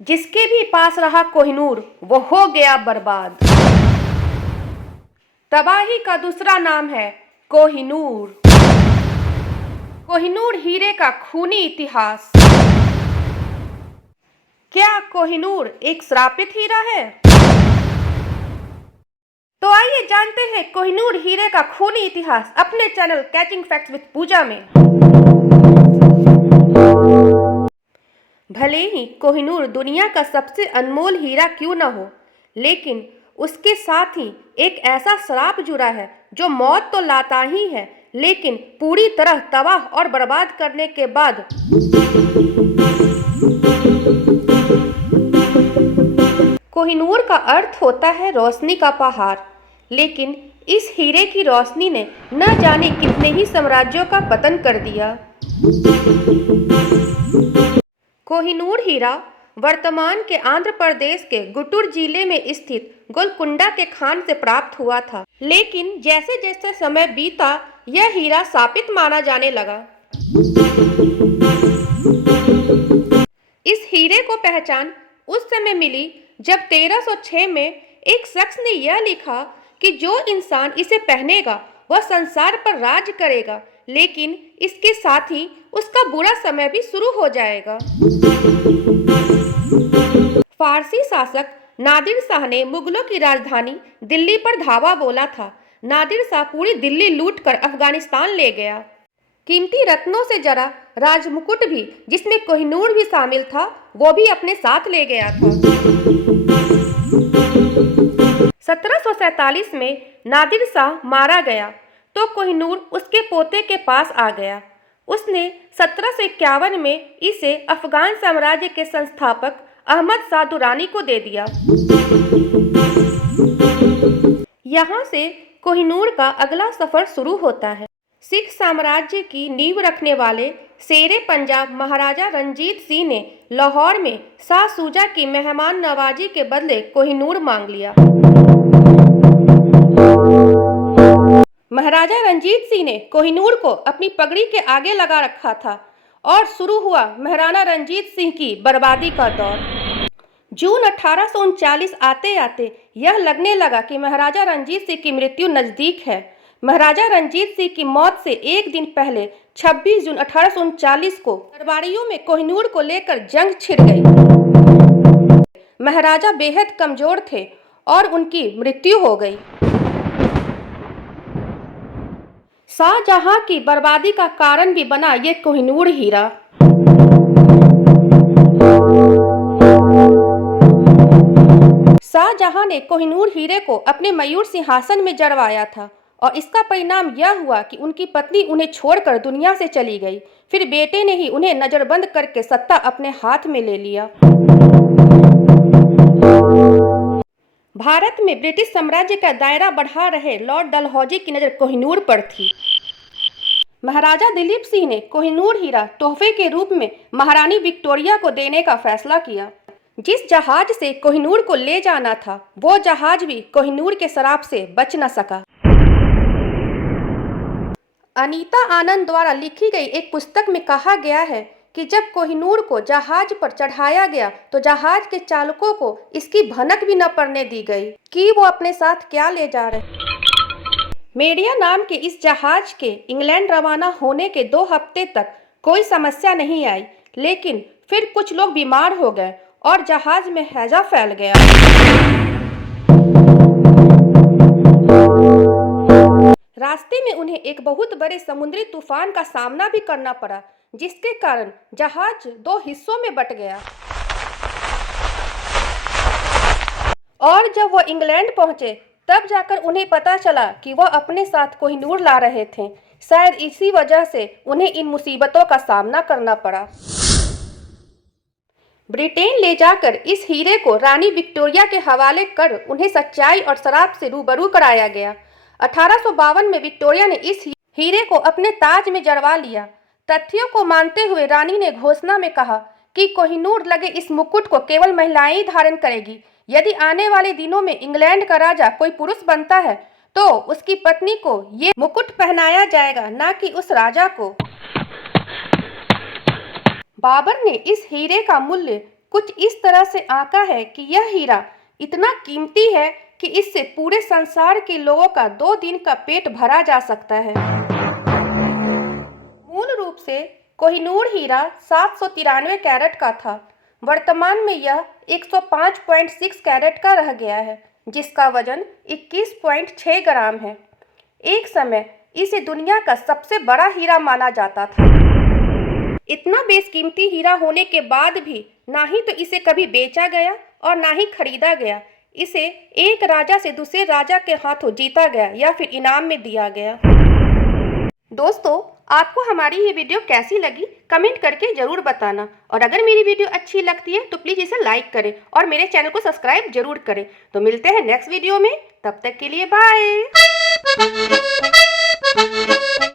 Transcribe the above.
जिसके भी पास रहा कोहिनूर वो हो गया बर्बाद। तबाही का दूसरा नाम है कोहिनूर। कोहिनूर हीरे का खूनी इतिहास। क्या कोहिनूर एक श्रापित हीरा है? तो आइए जानते हैं कोहिनूर हीरे का खूनी इतिहास अपने चैनल कैचिंग फैक्ट्स विद पूजा में। भले ही कोहिनूर दुनिया का सबसे अनमोल हीरा क्यों न हो, लेकिन उसके साथ ही एक ऐसा श्राप जुड़ा है जो मौत तो लाता ही है, लेकिन पूरी तरह तबाह और बर्बाद करने के बाद कोहिनूर का अर्थ होता है रोशनी का पहाड़। लेकिन इस हीरे की रोशनी ने न जाने कितने ही साम्राज्यों का पतन कर दिया। कोहिनूर हीरा वर्तमान के आंध्र प्रदेश के गुंटूर जिले में स्थित गोलकुंडा के खान से प्राप्त हुआ था, लेकिन जैसे जैसे समय बीता यह हीरा शापित माना जाने लगा। इस हीरे को पहचान उस समय मिली जब 1306 में एक शख्स ने यह लिखा कि जो इंसान इसे पहनेगा वह संसार पर राज करेगा, लेकिन इसके साथ ही उसका बुरा समय भी शुरू हो जाएगा। फारसी शासक नादिर शाह ने मुगलों की राजधानी दिल्ली पर धावा बोला था। नादिर शाह पूरी दिल्ली लूटकर अफगानिस्तान ले गया। कीमती रत्नों से जरा राजमुकुट भी, जिसमें कोहिनूर भी शामिल था, वो भी अपने साथ ले गया था। 1747 में नादिर शाह मारा गया तो कोहिनूर उसके पोते के पास आ गया। उसने 1751 में इसे अफगान साम्राज्य के संस्थापक अहमद शाह दुरानी को दे दिया। यहाँ से कोहिनूर का अगला सफर शुरू होता है। सिख साम्राज्य की नींव रखने वाले शेरे पंजाब महाराजा रंजीत सिंह ने लाहौर में शाह शुजा की मेहमान नवाजी के बदले कोहिनूर मांग लिया। महाराजा रंजीत सिंह ने कोहिनूर को अपनी पगड़ी के आगे लगा रखा था और शुरू हुआ महाराणा रंजीत सिंह की बर्बादी का दौर। जून 1839 आते आते यह लगने लगा कि महाराजा रंजीत सिंह की मृत्यु नज़दीक है। महाराजा रंजीत सिंह की मौत से एक दिन पहले 26 जून 1839 को दरबारियों में कोहिनूर को लेकर जंग छिड़ गई। महाराजा बेहद कमजोर थे और उनकी मृत्यु हो गई। शाहजहां की बर्बादी का कारण भी बना ये कोहिनूर हीरा। शाहजहां ने कोहिनूर हीरे को अपने मयूर सिंहासन में जड़वाया था और इसका परिणाम यह हुआ कि उनकी पत्नी उन्हें छोड़कर दुनिया से चली गई। फिर बेटे ने ही उन्हें नजरबंद करके सत्ता अपने हाथ में ले लिया। भारत में ब्रिटिश साम्राज्य का दायरा बढ़ा रहे लॉर्ड डलहौजी की नज़र कोहिनूर पर थी। महाराजा दिलीप सिंह ने कोहिनूर हीरा तोहफे के रूप में महारानी विक्टोरिया को देने का फैसला किया। जिस जहाज से कोहिनूर को ले जाना था वो जहाज भी कोहिनूर के शराब से बच न सका। अनीता आनंद द्वारा लिखी गई एक पुस्तक में कहा गया है कि जब कोहिनूर को जहाज पर चढ़ाया गया तो जहाज के चालकों को इसकी भनक भी न पड़ने दी गई कि वो अपने साथ क्या ले जा रहे। मेरिया नाम के इस जहाज के इंग्लैंड रवाना होने के 2 हफ्ते तक कोई समस्या नहीं आई, लेकिन फिर कुछ लोग बीमार हो गए और जहाज में हैजा फैल गया। रास्ते में उन्हें एक बहुत बड़े समुद्री तूफान का सामना भी करना पड़ा, जिसके कारण जहाज 2 हिस्सों में बट गया। और जब वो इंग्लैंड पहुंचे तब जाकर उन्हें पता चला कि वह अपने साथ कोहिनूर ला रहे थे। शायद इसी वजह से उन्हें इन मुसीबतों का सामना करना पड़ा। ब्रिटेन ले जाकर इस हीरे को रानी विक्टोरिया के हवाले कर उन्हें सच्चाई और शराब से रूबरू कराया गया। 1852 में विक्टोरिया ने इस हीरे को अपने ताज में जड़वा लिया। तथ्यों को मानते हुए रानी ने घोषणा में कहा कि कोहिनूर लगे इस मुकुट को केवल महिलाएं ही धारण करेगी। यदि आने वाले दिनों में इंग्लैंड का राजा कोई पुरुष बनता है तो उसकी पत्नी को ये मुकुट पहनाया जाएगा, ना कि उस राजा को। बाबर ने इस हीरे का मूल्य कुछ इस तरह से आंका है कि यह हीरा इतना कीमती है कि इससे पूरे संसार के लोगों का 2 दिन का पेट भरा जा सकता है। मूल रूप से कोहिनूर हीरा 793 कैरेट का था। वर्तमान में यह 105.6 कैरेट का रह गया है, जिसका वजन 21.6 ग्राम है। एक समय इसे दुनिया का सबसे बड़ा हीरा माना जाता था। इतना बेशकीमती हीरा होने के बाद भी ना ही तो इसे कभी बेचा गया और ना ही खरीदा गया। इसे एक राजा से दूसरे राजा के हाथों जीता गया या फिर इनाम में दिया गया। दोस्तों, आपको हमारी ये वीडियो कैसी लगी कमेंट करके ज़रूर बताना, और अगर मेरी वीडियो अच्छी लगती है तो प्लीज़ इसे लाइक करें और मेरे चैनल को सब्सक्राइब जरूर करें। तो मिलते हैं नेक्स्ट वीडियो में, तब तक के लिए बाय।